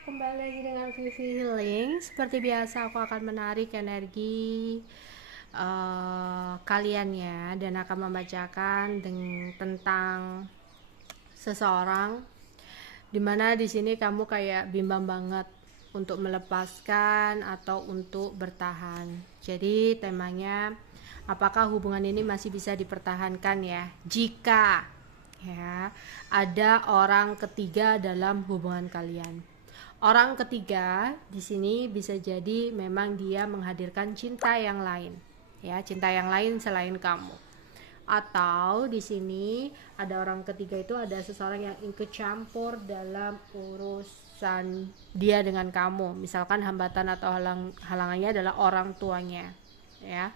kembali lagi dengan Vivi Healing. Seperti biasa aku akan menarik energi kalian ya, dan akan membacakan tentang seseorang dimana di sini kamu kayak bimbang banget untuk melepaskan atau untuk bertahan. Jadi temanya, apakah hubungan ini masih bisa dipertahankan ya jika ya ada orang ketiga dalam hubungan kalian. Orang ketiga di sini bisa jadi memang dia menghadirkan cinta yang lain, ya, cinta yang lain selain kamu. Atau di sini ada orang ketiga, itu ada seseorang yang ikut campur dalam urusan dia dengan kamu. Misalkan hambatan atau halangannya adalah orang tuanya, ya.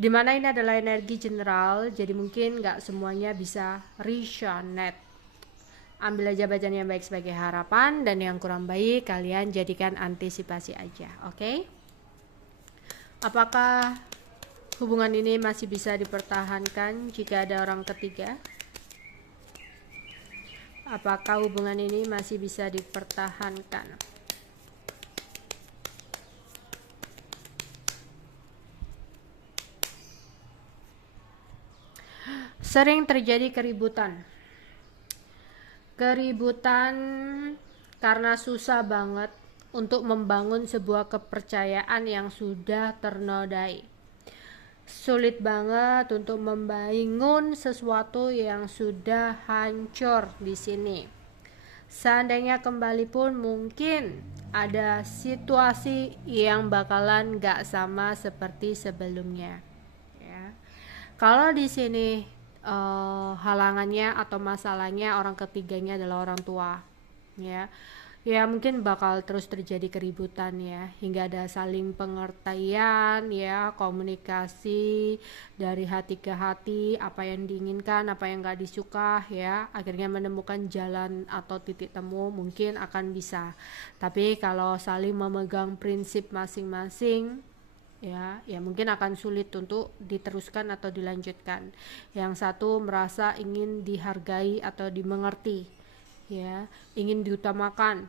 Dimana ini adalah energi general, jadi mungkin nggak semuanya bisa resonate. Ambil aja bacaan yang baik sebagai harapan, dan yang kurang baik kalian jadikan antisipasi aja, oke? Apakah hubungan ini masih bisa dipertahankan jika ada orang ketiga? Apakah hubungan ini masih bisa dipertahankan? Sering terjadi keributan karena susah banget untuk membangun sebuah kepercayaan yang sudah ternodai. Sulit banget untuk membangun sesuatu yang sudah hancur di sini. Seandainya kembali pun mungkin ada situasi yang bakalan gak sama seperti sebelumnya. Ya. Kalau di sini halangannya atau masalahnya orang ketiganya adalah orang tua, ya mungkin bakal terus terjadi keributan ya, hingga ada saling pengertian ya, komunikasi dari hati ke hati, apa yang diinginkan, apa yang gak disuka ya, akhirnya menemukan jalan atau titik temu mungkin akan bisa. Tapi kalau saling memegang prinsip masing-masing, ya mungkin akan sulit untuk diteruskan atau dilanjutkan. Yang satu merasa ingin dihargai atau dimengerti, ya, ingin diutamakan.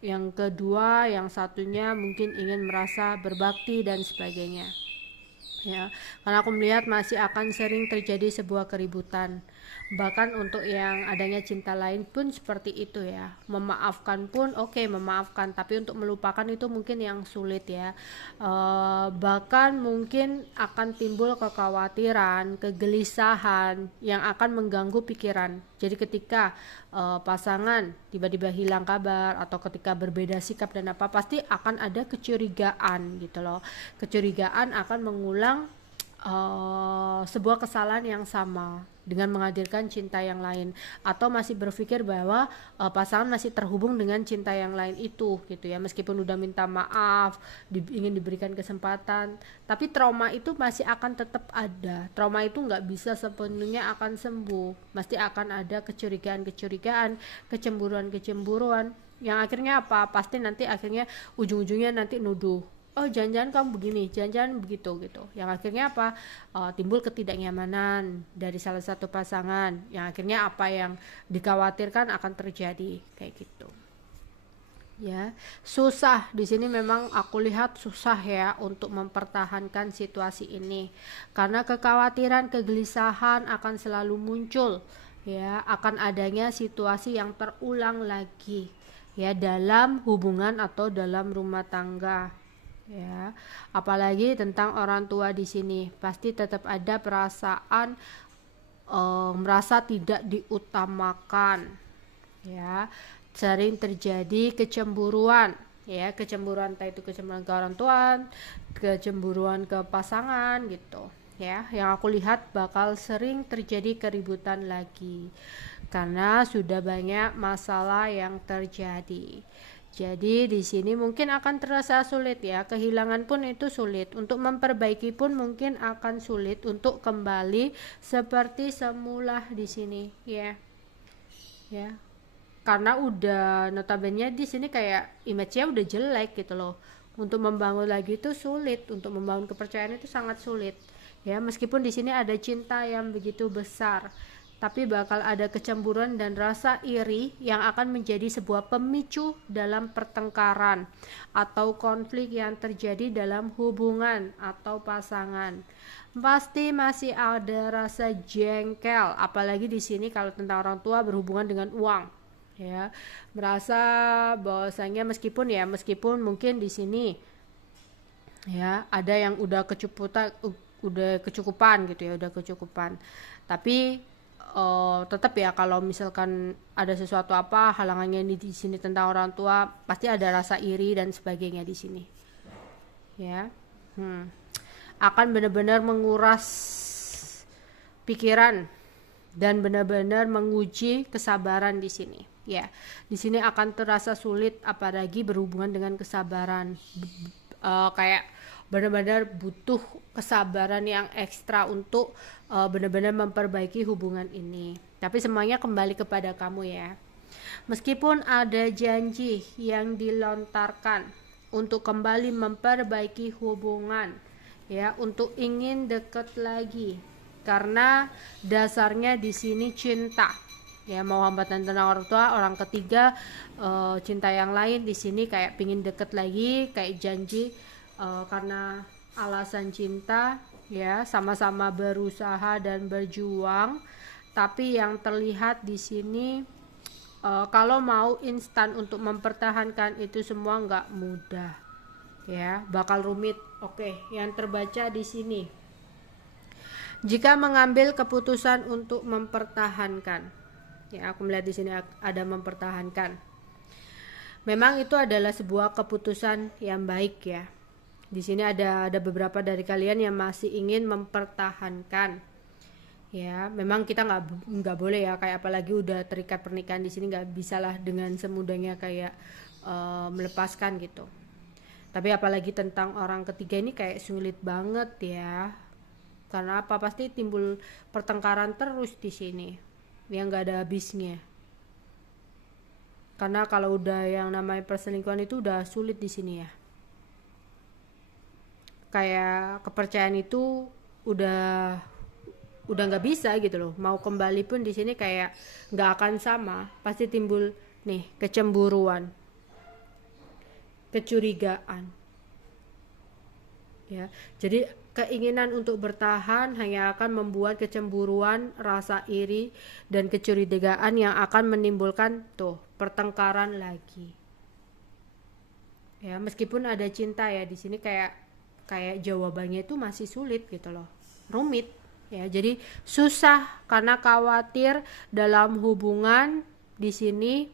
Yang kedua, yang satunya mungkin ingin merasa berbakti dan sebagainya, ya. Karena aku melihat masih akan sering terjadi sebuah keributan. Bahkan untuk yang adanya cinta lain pun seperti itu ya. Memaafkan pun oke, memaafkan, tapi untuk melupakan itu mungkin yang sulit ya. Bahkan mungkin akan timbul kekhawatiran, kegelisahan yang akan mengganggu pikiran. Jadi ketika pasangan tiba-tiba hilang kabar atau ketika berbeda sikap dan apa, pasti akan ada kecurigaan gitu loh. Kecurigaan akan mengulang sebuah kesalahan yang sama dengan menghadirkan cinta yang lain, atau masih berpikir bahwa pasangan masih terhubung dengan cinta yang lain itu gitu ya, meskipun udah minta maaf, ingin diberikan kesempatan, tapi trauma itu masih akan tetap ada. Trauma itu nggak bisa sepenuhnya akan sembuh, pasti akan ada kecurigaan, kecemburuan yang akhirnya apa, pasti nanti akhirnya ujung-ujungnya nanti nuduh, oh jangan-jangan kamu begini, jangan-jangan begitu gitu, yang akhirnya apa, timbul ketidaknyamanan dari salah satu pasangan, yang akhirnya apa yang dikhawatirkan akan terjadi kayak gitu ya. Susah di sini, memang aku lihat susah ya untuk mempertahankan situasi ini, karena kekhawatiran, kegelisahan akan selalu muncul ya, akan adanya situasi yang terulang lagi ya dalam hubungan atau dalam rumah tangga ya. Apalagi tentang orang tua di sini, pasti tetap ada perasaan merasa tidak diutamakan ya. Sering terjadi kecemburuan ya, kecemburuan, entah itu kecemburuan ke orang tua, kecemburuan ke pasangan gitu ya. Yang aku lihat bakal sering terjadi keributan lagi karena sudah banyak masalah yang terjadi. Jadi di sini mungkin akan terasa sulit ya, kehilangan pun itu sulit, untuk memperbaiki pun mungkin akan sulit untuk kembali seperti semula di sini ya. Ya. Karena udah notabene di sini kayak image-nya udah jelek gitu loh. Untuk membangun lagi itu sulit, untuk membangun kepercayaan itu sangat sulit. Ya, meskipun di sini ada cinta yang begitu besar. tapi bakal ada kecemburuan dan rasa iri yang akan menjadi sebuah pemicu dalam pertengkaran atau konflik yang terjadi dalam hubungan atau pasangan. Pasti masih ada rasa jengkel, apalagi di sini kalau tentang orang tua berhubungan dengan uang, ya. Merasa bahwasanya meskipun mungkin di sini ya ada yang udah kecukupan gitu ya, udah kecukupan, tapi tetap ya kalau misalkan ada sesuatu apa halangannya di sini tentang orang tua, pasti ada rasa iri dan sebagainya di sini ya. Akan benar-benar menguras pikiran dan benar-benar menguji kesabaran di sini ya. Di sini akan terasa sulit apalagi berhubungan dengan kesabaran, kayak benar-benar butuh kesabaran yang ekstra untuk benar-benar memperbaiki hubungan ini. Tapi semuanya kembali kepada kamu ya. Meskipun ada janji yang dilontarkan untuk kembali memperbaiki hubungan ya, untuk ingin dekat lagi, karena dasarnya di sini cinta ya, mau hambatan tentang orang tua, orang ketiga, cinta yang lain di sini kayak pingin deket lagi, kayak janji karena alasan cinta ya, sama-sama berusaha dan berjuang. Tapi yang terlihat di sini kalau mau instan untuk mempertahankan itu semua nggak mudah ya, bakal rumit. Oke, yang terbaca di sini, jika mengambil keputusan untuk mempertahankan ya, aku melihat di sini ada mempertahankan, memang itu adalah sebuah keputusan yang baik ya. Di sini ada beberapa dari kalian yang masih ingin mempertahankan ya. Memang kita nggak boleh ya, kayak apalagi udah terikat pernikahan di sini nggak bisalah dengan semudahnya kayak melepaskan gitu. Tapi apalagi tentang orang ketiga ini kayak sulit banget ya. Karena apa? Pasti timbul pertengkaran terus di sini yang nggak ada habisnya. Karena kalau udah yang namanya perselingkuhan itu udah sulit di sini ya. Kayak kepercayaan itu udah nggak bisa gitu loh. Mau kembali pun di sini kayak nggak akan sama. Pasti timbul nih kecemburuan, kecurigaan ya. Jadi keinginan untuk bertahan hanya akan membuat kecemburuan, rasa iri dan kecurigaan yang akan menimbulkan tuh pertengkaran lagi ya. Meskipun ada cinta ya, di sini kayak jawabannya itu masih sulit gitu loh, rumit ya. Jadi susah karena khawatir dalam hubungan di sini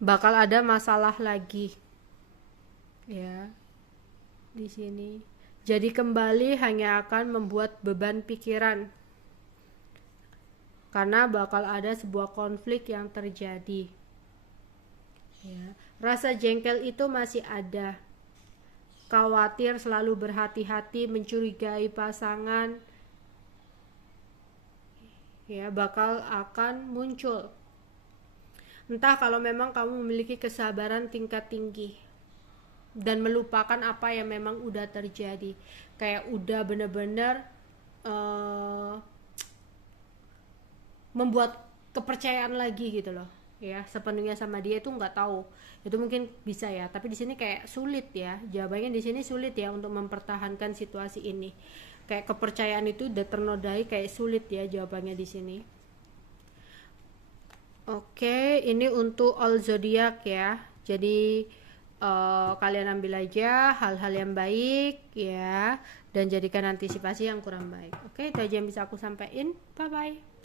bakal ada masalah lagi ya. Di sini jadi kembali hanya akan membuat beban pikiran karena bakal ada sebuah konflik yang terjadi ya. Rasa jengkel itu masih ada, khawatir, selalu berhati-hati, mencurigai pasangan ya, bakal akan muncul. Entah kalau memang kamu memiliki kesabaran tingkat tinggi dan melupakan apa yang memang udah terjadi, kayak udah bener-bener membuat kepercayaan lagi gitu loh ya, sepenuhnya sama dia itu nggak tahu, itu mungkin bisa ya. Tapi di sini kayak sulit ya, jawabannya di sini sulit ya untuk mempertahankan situasi ini. Kayak kepercayaan itu udah ternodai, kayak sulit ya jawabannya di sini. Oke, ini untuk all zodiak ya. Jadi kalian ambil aja hal-hal yang baik ya, dan jadikan antisipasi yang kurang baik. Oke, itu aja yang bisa aku sampaikan. Bye bye.